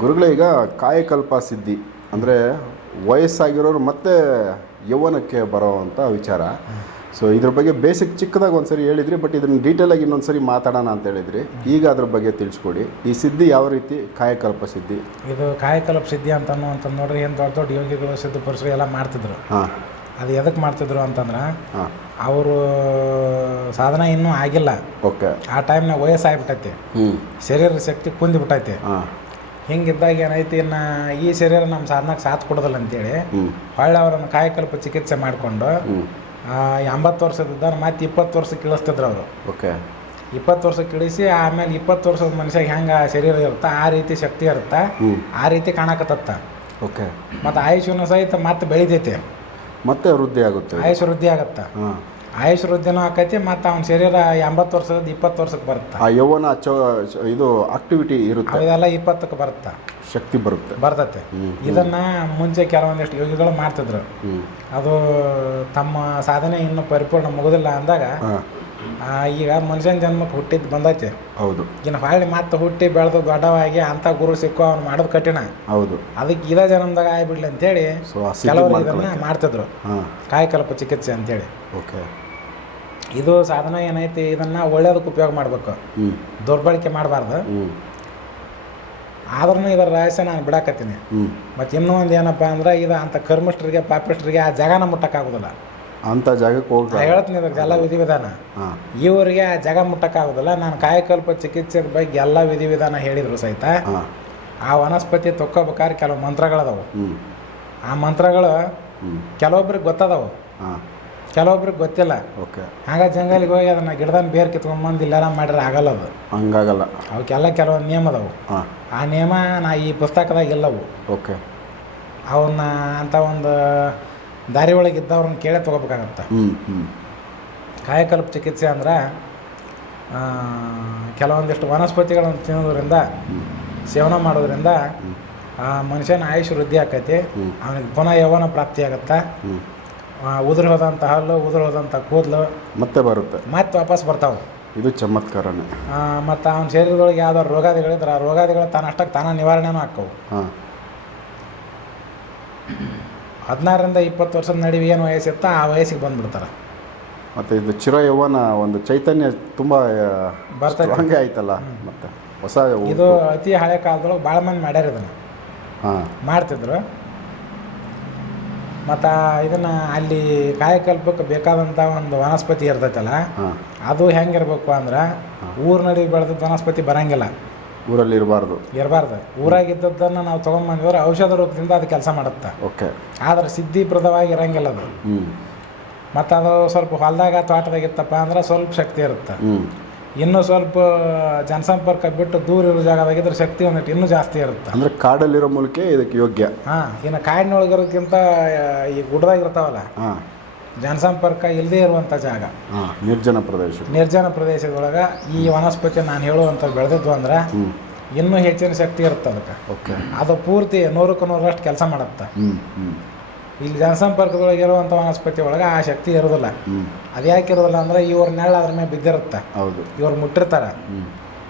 ಗುರುಗಳೇ, ಈಗ ಕಾಯಕಲ್ಪ ಸಿದ್ಧಿ ಅಂದರೆ ವಯಸ್ಸಾಗಿರೋರು ಮತ್ತೆ ಯೌವನಕ್ಕೆ ಬರೋವಂಥ ವಿಚಾರ. ಸೊ ಇದ್ರ ಬಗ್ಗೆ ಬೇಸಿಕ್ ಚಿಕ್ಕದಾಗಿ ಒಂದ್ಸರಿ ಹೇಳಿದ್ರಿ, ಬಟ್ ಇದನ್ನು ಡೀಟೇಲಾಗಿ ಇನ್ನೊಂದು ಸರಿ ಮಾತಾಡೋಣ ಅಂತ ಹೇಳಿದ್ರಿ. ಈಗ ಅದ್ರ ಬಗ್ಗೆ ತಿಳಿಸ್ಕೊಡಿ. ಈ ಸಿದ್ಧಿ ಯಾವ ರೀತಿ ಕಾಯಕಲ್ಪ ಸಿದ್ಧಿ? ಇದು ಕಾಯಕಲ್ಪ ಸಿದ್ಧಿ ಅಂತ ನೋಡ್ರಿ, ಏನು ದೊಡ್ಡ ದೊಡ್ಡ ಯೋಗಿಗಳು ಸಿದ್ಧ ಪುರುಷರು ಎಲ್ಲ ಮಾಡ್ತಿದ್ರು. ಹಾಂ, ಅದು ಎದಕ್ಕೆ ಮಾಡ್ತಿದ್ರು ಅಂತಂದ್ರೆ ಹಾಂ, ಅವರು ಸಾಧನ ಇನ್ನೂ ಆಗಿಲ್ಲ. ಓಕೆ. ಆ ಟೈಮ್ನಾಗ ವಯಸ್ಸಾಗ್ಬಿಟ್ಟೈತಿ, ಶರೀರ ಶಕ್ತಿ ಕುಂದಿಬಿಟ್ಟೈತಿ. ಹಾಂ, ಹಿಂಗಿದ್ದಾಗ ಏನೈತಿ, ಇನ್ನು ಈ ಶರೀರ ನಮ್ಮ ಸಾಧನಕ್ಕೆ ಸಾಥ್ ಕೊಡೋದಿಲ್ಲ ಅಂತೇಳಿ ಹೊಳ್ಳಿ ಅವರನ್ನು ಕಾಯಕಲ್ಪ ಚಿಕಿತ್ಸೆ ಮಾಡಿಕೊಂಡು 80 ವರ್ಷದಿದ್ದ ಮತ್ತೆ 20 ವರ್ಷಕ್ಕೆ ಇಳಿಸ್ತಿದ್ರು ಅವರು. ಓಕೆ. 20 ವರ್ಷಕ್ಕೆ ಇಳಿಸಿ ಆಮೇಲೆ 20 ವರ್ಷದ ಮನುಷ್ಯಾಗ ಹೆಂಗೆ ಶರೀರ ಇರುತ್ತೆ ಆ ರೀತಿ ಶಕ್ತಿ ಇರುತ್ತೆ, ಆ ರೀತಿ ಕಾಣಕತ್ತ. ಓಕೆ. ಮತ್ತು ಆಯುಷ್ಯನೂ ಸಹಿತ ಮತ್ತೆ ಬೆಳಿತೈತಿ, ಮತ್ತೆ ವೃದ್ಧಿ ಆಗುತ್ತೆ, ಆಯುಷ್ ವೃದ್ಧಿ ಆಗತ್ತೆ. ಆಯುಷ್ ವೃದ್ಧಿನೂ ಆಕೈತಿ, ಮತ್ತು ಅವ್ನ ಶರೀರ 80 ವರ್ಷದ 20 ವರ್ಷಕ್ಕೆ ಬರುತ್ತೆ. ಆ ಯೌವನ ಇದು ಆಕ್ಟಿವಿಟಿ ಇರುತ್ತೆ, ಅವೆಲ್ಲ 20ಕ್ಕೆ ಬರುತ್ತೆ, ಶಕ್ತಿ ಬರ್ತೈತೆ. ಇದನ್ನು ಮುಂಚೆ ಕೆಲವೊಂದಿಷ್ಟು ಯೋಗಿಗಳು ಮಾಡ್ತಿದ್ರು. ಅದು ತಮ್ಮ ಸಾಧನೆ ಇನ್ನೂ ಪರಿಪೂರ್ಣ ಮುಗುದಿಲ್ಲ ಅಂದಾಗ ಈಗ ಮನುಷ್ಯನ ಜನ್ಮಕ್ಕೆ ಹುಟ್ಟಿದ್ದು ಬಂದೈತೆ. ಹೌದು. ಇನ್ನು ಹೊಳ್ಳಿ ಮತ್ತೆ ಹುಟ್ಟಿ ಬೆಳೆದು ದೊಡ್ಡವಾಗಿ ಅಂಥ ಗುರು ಸಿಕ್ಕೋ ಅವ್ನು ಮಾಡೋದು ಕಠಿಣ. ಹೌದು. ಅದಕ್ಕೆ ಇದೇ ಜನ್ಮದಾಗ ಆಗ್ಬಿಡ್ಲಿ ಅಂತೇಳಿ ಕೆಲವರು ಇದನ್ನು ಮಾಡ್ತಿದ್ರು, ಕಾಯಕಲ್ಪ ಚಿಕಿತ್ಸೆ ಅಂತೇಳಿ. ಓಕೆ. ಇದು ಸಾಧನ ಏನೈತಿ, ಇದನ್ನು ಒಳ್ಳೇದಕ್ಕೆ ಉಪಯೋಗ ಮಾಡಬೇಕು, ದುರ್ಬಳಕೆ ಮಾಡಬಾರ್ದು. ಆದ್ರೂ ಇದರ ರಹಸ್ಯ ನಾನು ಬಿಡಾಕತ್ತೀನಿ. ಮತ್ತು ಇನ್ನೂ ಒಂದು ಏನಪ್ಪ ಅಂದ್ರೆ, ಇದು ಅಂಥ ಕರ್ಮಿಷ್ಠರಿಗೆ ಪಾಪಿಷ್ಠರಿಗೆ ಆ ಜಾಗನ ಮುಟ್ಟಕ್ಕಾಗೋದಿಲ್ಲ. ಅಂಥ ಜಾಗಕ್ಕೆ ಹೋಗಿ ಹೇಳ್ತೀನಿ ಇದ್ರಿಗೆ ಎಲ್ಲ ವಿಧಿವಿಧಾನ. ಇವರಿಗೆ ಆ ಜಾಗ ಮುಟ್ಟಕ್ಕಾಗೋದಿಲ್ಲ. ನಾನು ಕಾಯಕಲ್ಪ ಚಿಕಿತ್ಸೆ ಬಗ್ಗೆ ಎಲ್ಲ ವಿಧಿವಿಧಾನ ಹೇಳಿದ್ರು ಸಹಿತ ಆ ವನಸ್ಪತಿ ತೊಕ್ಕೋಬೇಕಾದ್ರೆ ಕೆಲವು ಮಂತ್ರಗಳದಾವು. ಆ ಮಂತ್ರಗಳು ಕೆಲವೊಬ್ರಿಗೆ ಗೊತ್ತದವು, ಕೆಲವೊಬ್ರಿಗೆ ಗೊತ್ತಿಲ್ಲ. ಓಕೆ. ಹಾಗೆ ಜಂಗಲಿಗೆ ಹೋಗಿ ಅದನ್ನು ಗಿಡದ ಬೇರೆ ಕಿತ್ಕೊಂಡ್ಬಂದು ಇಲ್ಲೆಲ್ಲ ಮಾಡಿದ್ರೆ ಆಗಲ್ಲ. ಅದು ಹಂಗಾಗಲ್ಲ. ಅವಕ್ಕೆಲ್ಲ ಕೆಲವೊಂದು ನಿಯಮ ಅದಾವು. ಆ ನಿಯಮ ಈ ಪುಸ್ತಕದಾಗ ಇಲ್ಲವು. ಓಕೆ. ಅವನ್ನ ಅಂಥ ಒಂದು ದಾರಿ ಒಳಗೆ ಇದ್ದವ್ರನ್ನ ಕೇಳೇ ತೊಗೋಬೇಕಾಗತ್ತೆ. ಕಾಯಕಲ್ಪ ಚಿಕಿತ್ಸೆ ಅಂದ್ರೆ ಕೆಲವೊಂದಿಷ್ಟು ವನಸ್ಪತಿಗಳನ್ನು ತಿನ್ನೋದ್ರಿಂದ, ಸೇವನೆ ಮಾಡೋದ್ರಿಂದ ಆ ಮನುಷ್ಯನ ಆಯುಷ್ ವೃದ್ಧಿ ಆಕೈತಿ. ಅವನಿಗೆ ಪುನಃ ಯೌವನ ಪ್ರಾಪ್ತಿ ಆಗತ್ತೆ. ಉದುರು ಹೋದಂಥ ಹಲ್ಲು, ಉದುರು ಹೋದಂಥ ಕೂದಲು ಮತ್ತೆ ಬರುತ್ತೆ, ಮತ್ತೆ ವಾಪಸ್ ಬರ್ತಾವೆ. ಇದು ಚಮತ್ಕಾರನೇ. ಮತ್ತು ಅವನ ಶರೀರದೊಳಗೆ ಯಾವ್ದಾದ್ರು ರೋಗಾದಿಗಳಿದ್ರೆ ಆ ರೋಗಾದಿಗಳು ತಾನಷ್ಟಕ್ಕೆ ತಾನ ನಿವಾರಣೆನೂ ಆಕ್ಕವು. 16ರಿಂದ 20 ವರ್ಷದ ನಡುವೆ ಏನು ವಯಸ್ಸಿತ್ತ ಆ ವಯಸ್ಸಿಗೆ ಬಂದುಬಿಡ್ತಾರೆ. ಮತ್ತು ಇದು ಚಿರ ಯೌವನ ಒಂದು ಚೈತನ್ಯ ತುಂಬ ಬರ್ತದೆ, ಹಂಗೆ ಆಯ್ತಲ್ಲ. ಮತ್ತು ಹೊಸ ಇದು ಅತಿ ಹಳೆ ಕಾಲದೊಳಗೆ ಭಾಳ ಮಂದಿ ಮಾಡ್ಯಾರ, ಇದನ್ನು ಮಾಡ್ತಿದ್ರು. ಮತ್ತು ಇದನ್ನು ಅಲ್ಲಿ ಕಾಯಕಲ್ಪಕ್ಕೆ ಬೇಕಾದಂಥ ಒಂದು ವನಸ್ಪತಿ ಇರ್ತೈತಲ್ಲ, ಅದು ಹೆಂಗಿರ್ಬೇಕು ಅಂದ್ರೆ ಊರ ನಡುವೆ ಬೆಳೆದದ್ದು ವನಸ್ಪತಿ ಬರೋಂಗಿಲ್ಲ, ಊರಲ್ಲಿ ಇರಬಾರ್ದು. ಊರಾಗಿದ್ದದ್ದನ್ನು ನಾವು ತೊಗೊಂಡ್ಬಂದಿದ್ರೆ ಔಷಧ ರೂಪದಿಂದ ಅದು ಕೆಲಸ ಮಾಡುತ್ತೆ. ಓಕೆ. ಆದರೆ ಸಿದ್ಧಿಪ್ರದವಾಗಿ ಇರೋಂಗಿಲ್ಲ ಅದು. ಮತ್ತು ಅದು ಸ್ವಲ್ಪ ಹೊಲದಾಗ ತೋಟದಾಗಿತ್ತಪ್ಪ ಅಂದ್ರೆ ಸ್ವಲ್ಪ ಶಕ್ತಿ ಇರುತ್ತೆ. ಇನ್ನೂ ಸ್ವಲ್ಪ ಜನಸಂಪರ್ಕ ಬಿಟ್ಟು ದೂರ ಇರೋ ಜಾಗದಾಗಿದ್ರೆ ಶಕ್ತಿ ಒಂದಿಟ್ಟು ಇನ್ನೂ ಜಾಸ್ತಿ ಇರುತ್ತೆ. ಅಂದರೆ ಕಾಡಲ್ಲಿರೋ ಮೂಲಕ ಇದಕ್ಕೆ ಯೋಗ್ಯ. ಇನ್ನು ಕಾಡಿನೊಳಗಿರೋದಕ್ಕಿಂತ ಈ ಗುಡ್ಡದಾಗಿರ್ತಾವಲ್ಲ, ಜನಸಂಪರ್ಕ ಇಲ್ಲದೇ ಇರುವಂಥ ಜಾಗ, ನಿರ್ಜನ ಪ್ರದೇಶದೊಳಗೆ ಈ ವನಸ್ಪತಿ ನಾನು ಹೇಳುವಂಥ ಬೆಳೆದಿದ್ವು ಅಂದ್ರೆ ಇನ್ನೂ ಹೆಚ್ಚಿನ ಶಕ್ತಿ ಇರುತ್ತೆ ಅದಕ್ಕೆ. ಓಕೆ. ಅದು ಪೂರ್ತಿ 100ಕ್ಕೆ 100ರಷ್ಟು ಕೆಲಸ ಮಾಡುತ್ತೆ. ಇಲ್ಲಿ ಜನಸಂಪರ್ಕದೊಳಗೆ ಇರುವಂಥ ವನಸ್ಪತಿ ಒಳಗೆ ಆ ಶಕ್ತಿ ಇರೋದಿಲ್ಲ. ಅದು ಯಾಕೆ ಇರೋದಿಲ್ಲ ಅಂದ್ರೆ ಇವ್ರ ನೆರಳು ಅದ್ರ ಮೇಲೆ ಬಿದ್ದಿರುತ್ತೆ. ಹೌದು. ಇವ್ರು ಮುಟ್ಟಿರ್ತಾರೆ,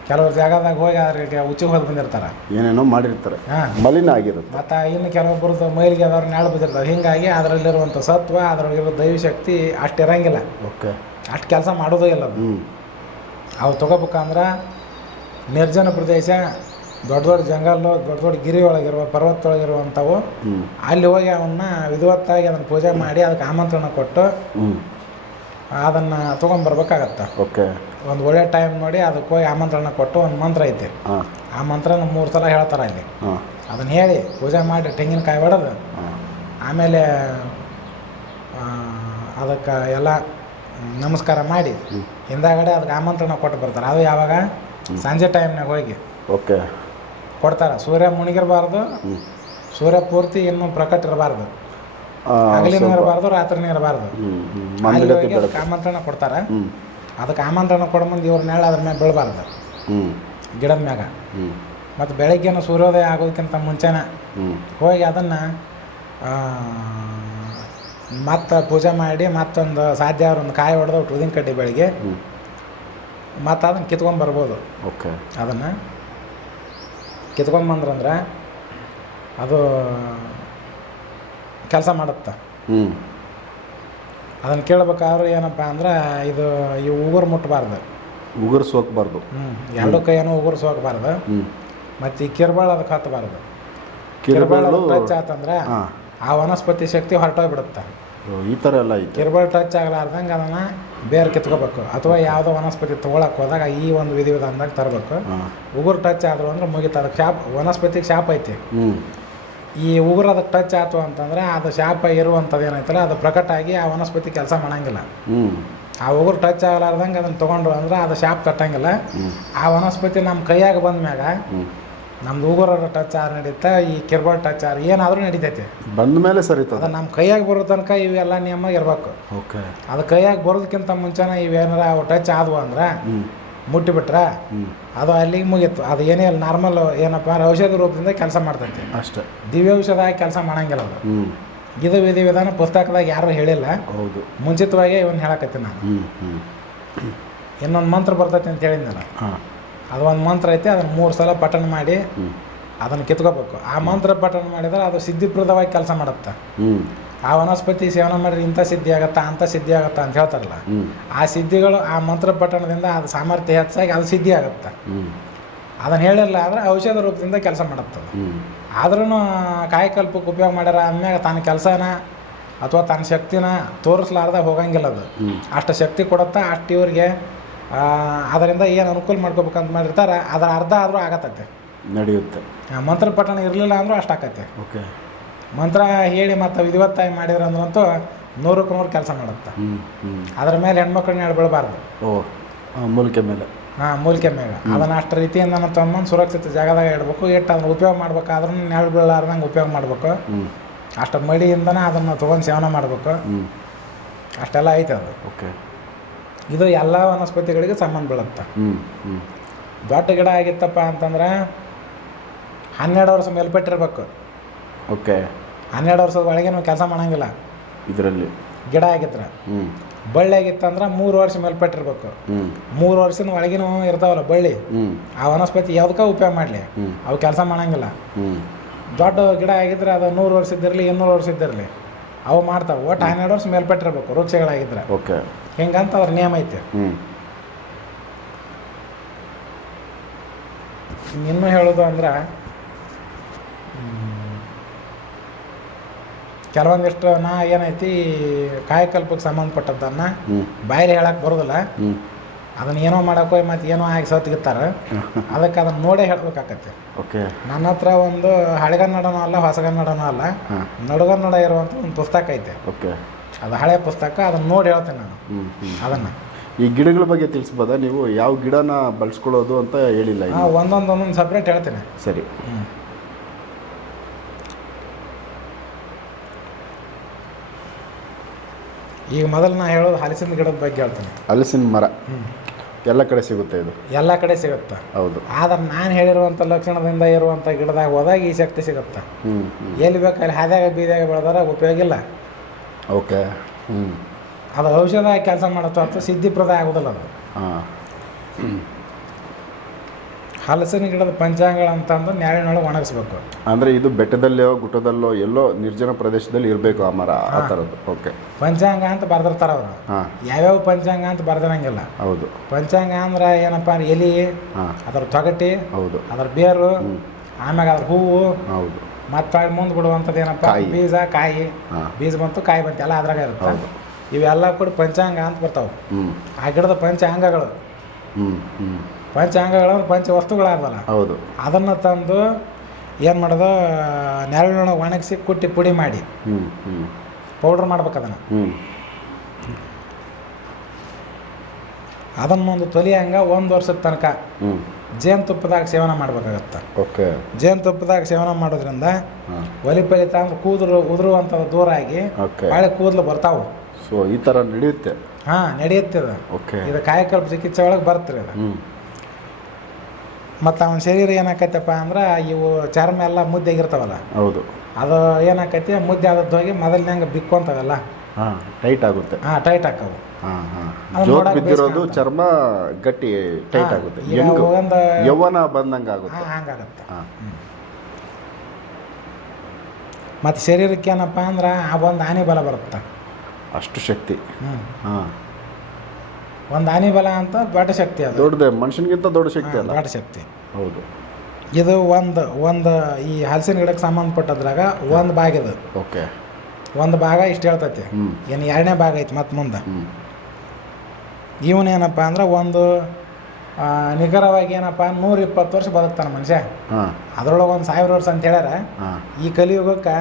ಕೆಲವ್ರು ಜಾಗದಾಗ ಹೋಗಿ ಅದ್ರಿಗೆ ಉಚ್ಚಿ ಹೋಗಿ ಬಂದಿರ್ತಾರೆ, ಏನೇನೋ ಮಾಡಿರ್ತಾರೆ, ಮಲಿನ ಆಗಿರುತ್ತೆ. ಮತ್ತು ಇನ್ನು ಕೆಲವೊಬ್ಬರದ್ದು ಮೈಲಿಗೆ ಅದ್ರ ನೆರಳು ಬಿದ್ದಿರ್ತಾರೆ. ಹೀಗಾಗಿ ಅದರಲ್ಲಿರುವಂಥ ಸತ್ವ, ಅದರಲ್ಲಿರೋ ದೈವಶಕ್ತಿ ಅಷ್ಟು ಇರಂಗಿಲ್ಲ. ಓಕೆ. ಅಷ್ಟು ಕೆಲಸ ಮಾಡೋದೇ ಇಲ್ಲ ಅದು. ಅವು ತೊಗೋಬೇಕಂದ್ರೆ ನಿರ್ಜನ ಪ್ರದೇಶ, ದೊಡ್ಡ ದೊಡ್ಡ ಜಂಗಲ್ಲು, ದೊಡ್ಡ ದೊಡ್ಡ ಗಿರಿ ಒಳಗಿರುವ ಪರ್ವತದೊಳಗಿರುವಂಥವು, ಅಲ್ಲಿ ಹೋಗಿ ಅವನ್ನ ವಿಧಿವತ್ತಾಗಿ ಅದನ್ನು ಪೂಜೆ ಮಾಡಿ ಅದಕ್ಕೆ ಆಮಂತ್ರಣ ಕೊಟ್ಟು ಅದನ್ನು ತೊಗೊಂಡ್ಬರ್ಬೇಕಾಗತ್ತೆ. ಓಕೆ. ಒಂದು ಒಳ್ಳೆ ಟೈಮ್ ನೋಡಿ ಅದಕ್ಕೆ ಹೋಗಿ ಆಮಂತ್ರಣ ಕೊಟ್ಟು ಒಂದು ಮಂತ್ರ ಐತೆ, ಆ ಮಂತ್ರನ 3 ಸಲ ಹೇಳ್ತಾರೆ ಅಲ್ಲಿ. ಅದನ್ನು ಹೇಳಿ ಪೂಜೆ ಮಾಡಿ ತೆಂಗಿನಕಾಯಿ ಹೊಡೆದು ಆಮೇಲೆ ಅದಕ್ಕೆ ಎಲ್ಲ ನಮಸ್ಕಾರ ಮಾಡಿ ಹಿಂದಾಗಡೆ ಅದಕ್ಕೆ ಆಮಂತ್ರಣ ಕೊಟ್ಟು ಬರ್ತಾರೆ. ಅದು ಯಾವಾಗ? ಸಂಜೆ ಟೈಮ್ನಾಗ ಹೋಗಿ ಓಕೆ ಕೊಡ್ತಾರೆ. ಸೂರ್ಯ ಮುಳುಗಿರಬಾರ್ದು, ಸೂರ್ಯ ಪೂರ್ತಿ ಇನ್ನೂ ಪ್ರಕಟ ಇರಬಾರ್ದು, ಹಗಲಿನೂ ಇರಬಾರ್ದು, ರಾತ್ರಿನೂ ಇರಬಾರ್ದು. ಅಲ್ಲಿ ಹೋಗಿ ಅದಕ್ಕೆ ಆಮಂತ್ರಣ ಕೊಡ್ತಾರೆ. ಅದಕ್ಕೆ ಆಮಂತ್ರಣ ಕೊಡೋ ಮುಂದೆ ಇವ್ರ ನೆರಳು ಅದ್ರ ಮ್ಯಾಗ ಬೀಳಬಾರ್ದು, ಗಿಡದ ಮ್ಯಾಗ. ಮತ್ತು ಬೆಳಗ್ಗೆನೂ ಸೂರ್ಯೋದಯ ಆಗೋದಕ್ಕಿಂತ ಮುಂಚೆನೇ ಹೋಗಿ ಅದನ್ನು ಮತ್ತು ಪೂಜೆ ಮಾಡಿ ಮತ್ತೊಂದು ಸಾಧ್ಯ ಒಂದು ಕಾಯಿ ಹೊಡೆದು ಉದಿನ ಕಡ್ಡಿ ಬೆಳಿಗ್ಗೆ ಮತ್ತು ಅದನ್ನು ಕಿತ್ಕೊಂಡ್ಬರ್ಬೋದು. ಓಕೆ. ಅದನ್ನು ಕಿತ್ಕೊಂಡ್ಬಂದ್ರಂದ್ರೆ ಅದು ಕೆಲಸ ಮಾಡುತ್ತೆ. ಹ್ಞೂ ಅದನ್ನು ಕೇಳ್ಬೇಕಾದ್ರೂ ಏನಪ್ಪ ಅಂದ್ರೆ ಇದು ಈ ಉಗುರು ಮುಟ್ಟಬಾರ್ದು, ಉಗುರು ಸೋಕಬಾರ್ದು. ಎರಡು ಕೈಯನ್ನು ಉಗುರು ಸೋಕಬಾರ್ದು. ಮತ್ತು ಈ ಕಿರ್ಬಾಳು ಅದಕ್ಕೆ ಹತ್ತಬಾರ್ದು. ಕಿರ್ಬಾಳು ಟಚ್ ಆತಂದ್ರೆ ಆ ವನಸ್ಪತಿ ಶಕ್ತಿ ಹೊರಟೋಗ್ಬಿಡುತ್ತೆ. ಈ ಥರ ಎಲ್ಲ ಐತೆ. ಕಿರ್ಬಾಳು ಟಚ್ ಆಗಲಾರ್ದಂಗೆ ಅದನ್ನು ಬೇರೆ ಕಿತ್ಕೋಬೇಕು, ಅಥವಾ ಯಾವುದೋ ವನಸ್ಪತಿ ತೊಗೊಳಕ್ಕೆ ಹೋದಾಗ ಈ ಒಂದು ವಿಧಿವಿಧಾನದಾಗ ತರಬೇಕು. ಉಗುರು ಟಚ್ ಆದ್ರು ಅಂದ್ರೆ ಮುಗಿತು, ಅದಕ್ಕೆ ವನಸ್ಪತಿಗೆ ಶಾಪ್ ಐತಿ. ಈ ಉಗುರು ಅದಕ್ಕೆ ಟಚ್ ಆಯ್ತು ಅಂತಂದ್ರೆ ಅದು ಶಾಪ ಇರುವಂಥದ್ದು ಏನೈತಲ್ಲ ಅದು ಪ್ರಕಟ ಆಗಿ ಆ ವನಸ್ಪತಿ ಕೆಲಸ ಮಾಡಂಗಿಲ್ಲ. ಆ ಉಗುರು ಟಚ್ ಆಗಲಾರ್ದಂಗೆ ಅದನ್ನು ತೊಗೊಂಡ್ರು ಅಂದ್ರೆ ಅದು ಶಾಪ್ ಕಟ್ಟಂಗಿಲ್ಲ. ಆ ವನಸ್ಪತಿ ನಮ್ಮ ಕೈಯಾಗ ಬಂದ ಮ್ಯಾಗ ನಮ್ದು ಉಗುರ ಟಚ್ ಆದ್ರೆ ನಡೀತಾ, ಈ ಕಿರ್ಬಾಳ್ ಟಚ್ ಆದ್ರೆ ಏನಾದರೂ ನಡೀತೈತಿ. ಬಂದ ಮೇಲೆ ಸರಿ ಅದು ನಮ್ಮ ಕೈಯಾಗ ಬರೋ ತನಕ ಇವೆಲ್ಲ ನಿಯಮ ಇರಬೇಕು. ಓಕೆ. ಅದು ಕೈಯಾಗ ಬರೋದಕ್ಕಿಂತ ಮುಂಚೆನೇ ಇವೇನಾರ ಅವು ಟಚ್ ಆದವು ಅಂದ್ರೆ ಮುಟ್ಟಿಬಿಟ್ರೆ ಅದು ಅಲ್ಲಿಗೆ ಮುಗೀತು. ಅದು ಏನೇ ಇಲ್ಲ, ನಾರ್ಮಲ್ ಏನಪ್ಪ ಅಂದ್ರೆ ಔಷಧಿ ರೂಪದಿಂದ ಕೆಲಸ ಮಾಡ್ತೈತಿ ಅಷ್ಟೇ. ದಿವ್ಯ ಔಷಧ ಆಗಿ ಕೆಲಸ ಮಾಡಂಗಿಲ್ಲ ಅದು. ಇದು ವಿಧಿವಿಧಾನ ಪುಸ್ತಕದಾಗ ಯಾರು ಹೇಳಿಲ್ಲ. ಹೌದು, ಮುಂಚಿತವಾಗಿ ಇವನ್ನ ಹೇಳಕತ್ತೀನಿ ನಾನು. ಇನ್ನೊಂದು ಮಂತ್ರ ಬರ್ತೈತಿ ಅಂತ ಹೇಳಿದ್ನಲ್ಲ, ಅದು ಒಂದು ಮಂತ್ರ ಐತಿ. ಅದನ್ನು 3 ಸಲ ಪಠಣ ಮಾಡಿ ಅದನ್ನು ಕಿತ್ಕೋಬೇಕು. ಆ ಮಂತ್ರ ಪಠಣ ಮಾಡಿದ್ರೆ ಅದು ಸಿದ್ಧಿಪ್ರದವಾಗಿ ಕೆಲಸ ಮಾಡುತ್ತೆ. ಆ ವನಸ್ಪತಿ ಸೇವನೆ ಮಾಡಿದ್ರೆ ಇಂಥ ಸಿದ್ಧಿ ಆಗತ್ತಾ ಅಂಥ ಸಿದ್ಧಿ ಆಗತ್ತಾ ಅಂತ ಹೇಳ್ತಾರಲ್ಲ, ಆ ಸಿದ್ಧಿಗಳು ಆ ಮಂತ್ರ ಪಠಣದಿಂದ ಅದು ಸಾಮರ್ಥ್ಯ ಹೆಚ್ಚಾಗಿ ಅದು ಸಿದ್ಧಿ ಆಗುತ್ತೆ. ಅದನ್ನು ಹೇಳಿರಲ್ಲ ಆದರೆ ಔಷಧ ರೂಪದಿಂದ ಕೆಲಸ ಮಾಡುತ್ತೆ. ಆದ್ರೂ ಕಾಯಕಲ್ಪಕ್ಕೆ ಉಪಯೋಗ ಮಾಡ್ಯಾರ ಅಂದ್ಮ್ಯಾಗ ತನ್ನ ಕೆಲಸನ ಅಥವಾ ತನ್ನ ಶಕ್ತಿನ ತೋರಿಸ್ಲಾರ್ದ ಹೋಗಂಗಿಲ್ಲ. ಅದು ಅಷ್ಟು ಶಕ್ತಿ ಕೊಡುತ್ತಾ, ಅಷ್ಟು ಇವ್ರಿಗೆ ಅದರಿಂದ ಏನು ಅನುಕೂಲ ಮಾಡ್ಕೋಬೇಕಂತ ಮಾಡಿರ್ತಾರೆ ಅದರ ಅರ್ಧ ಆದರೂ ಆಗತ್ತೈತೆ, ನಡೆಯುತ್ತೆ. ಮಂತ್ರ ಪಠಣ ಇರಲಿಲ್ಲ ಅಂದರೂ ಅಷ್ಟು ಆಕೈತೆ. ಓಕೆ. ಮಂತ್ರ ಹೇಳಿ ಮತ್ತು ವಿಧಿವತ್ತಾಗಿ ಮಾಡಿದ್ರೆ ಅಂದ್ರಂತೂ 100ಕ್ಕೆ 100 ಕೆಲಸ ಮಾಡುತ್ತೆ. ಅದ್ರ ಮೇಲೆ ಹೆಣ್ಮಕ್ಳನ್ನ ಹೇಳಿ ಬೀಳಬಾರ್ದು. ಮೂಲಿಕೆ ಮೇಲೆ. ಮೂಲಿಕೆ ಮೇಲೆ ಅದನ್ನು ಅಷ್ಟು ರೀತಿಯಿಂದ ತೊಗೊಂಬಂದು ಸುರಕ್ಷಿತ ಜಾಗದಾಗ ಇಡಬೇಕು. ಅದನ್ನು ಉಪಯೋಗ ಮಾಡ್ಬೇಕಾದ್ರೂ ನೆರಳು ಬೀಳಾರ್ದಂಗೆ ಉಪಯೋಗ ಮಾಡಬೇಕು. ಅಷ್ಟು ಮಡಿಯಿಂದನೇ ಅದನ್ನು ತೊಗೊಂಡು ಸೇವನೆ ಮಾಡಬೇಕು. ಅಷ್ಟೆಲ್ಲ ಐತೆ ಅದು. ಓಕೆ. ಇದು ಎಲ್ಲ ವನಸ್ಪತಿಗಳಿಗೆ ಸಂಬಂಧ ಬೀಳುತ್ತೆ. ದೊಡ್ಡ ಗಿಡ ಆಗಿತ್ತಪ್ಪ ಅಂತಂದ್ರೆ 12 ವರ್ಷ ಮೇಲ್ಪಟ್ಟಿರ್ಬೇಕು. ಓಕೆ. 12 ವರ್ಷದ ಒಳಗೇನು ಕೆಲಸ ಮಾಡಂಗಿಲ್ಲ ಇದರಲ್ಲಿ. ಗಿಡ ಆಗಿದ್ರೆ ಬಳ್ಳಿ ಆಗಿತ್ತಂದ್ರೆ 3 ವರ್ಷ ಮೇಲ್ಪಟ್ಟಿರ್ಬೇಕು. 3 ವರ್ಷದ ಒಳಗಿನ ಇರ್ತಾವಲ್ಲ ಬಳ್ಳಿ, ಆ ವನಸ್ಪತಿ ಯಾವುದಕ್ಕ ಉಪಯೋಗ ಮಾಡಲಿ ಅವು ಕೆಲಸ ಮಾಡಂಗಿಲ್ಲ. ದೊಡ್ಡ ಗಿಡ ಆಗಿದ್ರೆ ಅದು 100 ವರ್ಷದ್ದಿರಲಿ 200 ವರ್ಷದ್ದಿರಲಿ ಅವು ಮಾಡ್ತಾವೆ. ಒಟ್ಟು 12 ವರ್ಷ ಮೇಲ್ಪಟ್ಟಿರ್ಬೇಕು ವೃಕ್ಷಗಳಾಗಿದ್ರೆ. ಓಕೆ. ಹಿಂಗಂತ ಅದ್ರ ನಿಯಮ ಐತೆ. ಇನ್ನೂ ಹೇಳೋದು ಅಂದ್ರೆ ಕೆಲವೊಂದಿಷ್ಟು ಏನೈತಿ ಕಾಯಕಲ್ಪಕ್ಕೆ ಸಂಬಂಧಪಟ್ಟದ್ದನ್ನು ಬಾಯಲ್ಲಿ ಹೇಳಕ್ಕೆ ಬರೋದಿಲ್ಲ. ಅದನ್ನ ಏನೋ ಮಾಡೋಕೆ ಮತ್ತು ಏನೋ ಆಗಿ ಸತ್ತಿರ್ತಾರೆ. ಅದಕ್ಕೆ ಅದನ್ನು ನೋಡೇ ಹೇಳ್ಬೇಕಾಗತ್ತೆ. ಓಕೆ. ನನ್ನ ಹತ್ರ ಒಂದು ಹಳೆಗನ್ನಡನೂ ಅಲ್ಲ ಹೊಸಗನ್ನಡನೂ ಅಲ್ಲ, ನಡುಗನ್ನಡ ಇರುವಂಥ ಒಂದು ಪುಸ್ತಕ ಐತೆ. ಓಕೆ. ಅದು ಹಳೆಯ ಪುಸ್ತಕ, ಅದನ್ನು ನೋಡಿ ಹೇಳ್ತೇನೆ ನಾನು. ಅದನ್ನು ಈ ಗಿಡಗಳ ಬಗ್ಗೆ ತಿಳಿಸ್ಬೋದಾ ನೀವು? ಯಾವ ಗಿಡನ ಬಳಸ್ಕೊಳ್ಳೋದು ಅಂತ ಹೇಳಿಲ್ಲ. ಒಂದೊಂದು ಸಪ್ರೇಟ್ ಹೇಳ್ತೇನೆ. ಸರಿ. ಈಗ ಮೊದಲು ನಾ ಹೇಳೋದು ಹಲಸಿನ ಗಿಡದ ಬಗ್ಗೆ ಹೇಳ್ತೇನೆ. ಹಲಸಿನ ಮರ ಎಲ್ಲ ಕಡೆ ಸಿಗುತ್ತೆ. ಇದು ಎಲ್ಲ ಕಡೆ ಸಿಗುತ್ತೆ. ಹೌದು. ಆದ್ರೆ ನಾನು ಹೇಳಿರುವಂಥ ಲಕ್ಷಣದಿಂದ ಇರುವಂಥ ಗಿಡದಾಗ ಹೋದಾಗ ಈ ಶಕ್ತಿ ಸಿಗುತ್ತೆ. ಎಲ್ಲಿ ಬೇಕಲ್ಲಿ ಹಾದ್ಯಾಗ ಬೀದ್ಯಾಗ ಬೆಳೆದಾಗ ಉಪಯೋಗ ಇಲ್ಲ. ಓಕೆ. ಅದು ಔಷಧ ಕೆಲಸ ಮಾಡುತ್ತೋ ಅಥವಾ ಸಿದ್ಧಿಪ್ರದ ಆಗೋದಿಲ್ಲ ಅದು. ಹಲಸಿನ ಗಿಡದ ಪಂಚಾಂಗಗಳಂತಂದು ನ್ಯಾಳಿನೊಳಗೆ ಒಣಗಿಸ್ಬೇಕು. ಅಂದರೆ ಇದು ಬೆಟ್ಟದಲ್ಲೋ ಗುಟ್ಟದಲ್ಲೋ ಎಲ್ಲೋ ನಿರ್ಜನ ಪ್ರದೇಶದಲ್ಲಿ ಇರಬೇಕು ಆ ಮರ, ಆ ಥರದ್ದು. ಓಕೆ. ಪಂಚಾಂಗ ಅಂತ ಬರ್ದಿರ್ತಾರೆ ಅವರು. ಯಾವ್ಯಾವ ಪಂಚಾಂಗ ಅಂತ ಬರ್ದಿರಂಗಿಲ್ಲ. ಹೌದು. ಪಂಚಾಂಗ ಅಂದ್ರೆ ಏನಪ್ಪ ಅಂದ್ರೆ ಎಲಿ, ಅದರ ತೊಗಟಿ, ಹೌದು, ಅದರ ಬೇರು, ಆಮ್ಯಾಗ ಅದ್ರ ಹೂವು, ಹೌದು, ಮತ್ತೆ ಮುಂದೆ ಬಿಡುವಂಥದ್ದು ಏನಪ್ಪ ಬೀಜ, ಕಾಯಿ. ಬೀಜ ಬಂತು, ಕಾಯಿ ಬಂತು, ಎಲ್ಲ ಅದ್ರಾಗ ಇರುತ್ತೆ. ಇವೆಲ್ಲ ಕೂಡ ಪಂಚಾಂಗ ಅಂತ ಬರ್ತಾವೆ. ಆ ಗಿಡದ ಪಂಚಾಂಗಗಳು. ಪಂಚಾಂಗಗಳು ಪಂಚ ವಸ್ತುಗಳಾದವಲ್ಲ, ಹೌದು, ಅದನ್ನು ತಂದು ಏನು ಮಾಡೋದು, ನೆರಳಿನೊಳಗೆ ಒಣಗಿಸಿ ಕುಟ್ಟಿ ಪುಡಿ ಮಾಡಿ ಪೌಡ್ರ್ ಮಾಡ್ಬೇಕು. ಅದನ್ನೊಂದು ತೊಲಿಯಂಗೆ 1 ವರ್ಷದ ತನಕ ಜೇನುತುಪ್ಪದಾಗ ಸೇವನೆ ಮಾಡ್ಬೇಕಾಗತ್ತೆ. ಓಕೆ. ಜೇನುತುಪ್ಪದಾಗ ಸೇವನೆ ಮಾಡೋದ್ರಿಂದ ಒಲಿ ಫಲಿತ ಅಂದ್ರೆ ಉದುರುವಂಥದ್ದು ದೂರ ಆಗಿ ಬಾಳೆ ಕೂದಲು ಬರ್ತಾವೆ. ಸೊ ಈ ಥರ ನಡೆಯುತ್ತೆ. ನಡೆಯುತ್ತೆ ಇದು. ಓಕೆ. ಇದು ಕಾಯಕಲ್ಪ ಚಿಕಿತ್ಸೆ ಒಳಗೆ ಬರ್ತದೆ ಇದು. ಮತ್ತು ಅವನ ಶರೀರ ಏನಾಕೈತಪ್ಪ ಅಂದ್ರೆ ಇವು ಚರ್ಮ ಎಲ್ಲ ಮುದ್ದೆಗಿರ್ತಾವಲ್ಲ, ಹೌದು, ಅದು ಏನಾಕೈತಿ ಮುದ್ದೆ ಆದದ್ದು ಹೋಗಿ ಮೊದಲಿನಂಗೆ ಬಿಕ್ಕೊಂತವಲ್ಲ, ಟೈಟ್ ಆಗುತ್ತೆ. ಟೈಟ್ ಹಾಕವು. ಹಾಂ ಹಾಂ ಅದು ಜೋತ್ ನೋಡಕ್ಕೆ ಬಿದ್ದಿರೋದು ಬೇಸ್ ಚರ್ಮ ಗಟ್ಟಿ ಟೈಟ್ ಆಗುತ್ತೆ ಈಗ ಹೆಂಗು ಒಂದು ಯೌವನ ಬಂದಂಗೆ ಆಗುತ್ತೆ ಹಂಗಾಗತ್ತೆ. ಹಾಂ ಮತ್ತು ಶರೀರಕ್ಕೆ ಏನಪ್ಪ ಅಂದ್ರೆ ಆ ಒಂದು ಆನೆ ಬಲ ಬರುತ್ತೆ. ಅಷ್ಟು ಶಕ್ತಿ. ಹಾಂ ಒಂದು ಆನೆ ಬಲ ಅಂತ ದೊಡ್ಡ ಶಕ್ತಿ ಅದು. ದೊಡ್ಡದೆ ಮನುಷ್ಯನಿಗಿಂತ ದೊಡ್ಡ ಶಕ್ತಿ ಅಲ್ಲ. ದೊಡ್ಡ ಶಕ್ತಿ. ಹೌದು. ಇದು ಒಂದು ಈ ಹಲಸಿನ ಗಿಡಕ್ಕೆ ಸಂಬಂಧಪಟ್ಟದ್ರಾಗ ಒಂದು ಭಾಗ ಇದು. ಓಕೆ. ಒಂದು ಭಾಗ ಇಷ್ಟು ಹೇಳ್ತೈತಿ. ಏನು ಎರಡನೇ ಭಾಗ ಐತಿ ಮತ್ತು ಮುಂದೆ. ಇವನೇನಪ್ಪ ಅಂದ್ರೆ ಒಂದು ನಿಖರವಾಗಿ ಏನಪ್ಪ 120 ವರ್ಷ ಬದುಕ್ತಾನೆ ಮನುಷ್ಯ. ಅದರೊಳಗೆ ಒಂದು 1000 ವರ್ಷ ಅಂತ ಹೇಳ್ಯಾರ. ಈ ಕಲಿಯುಗಕ್ಕೆ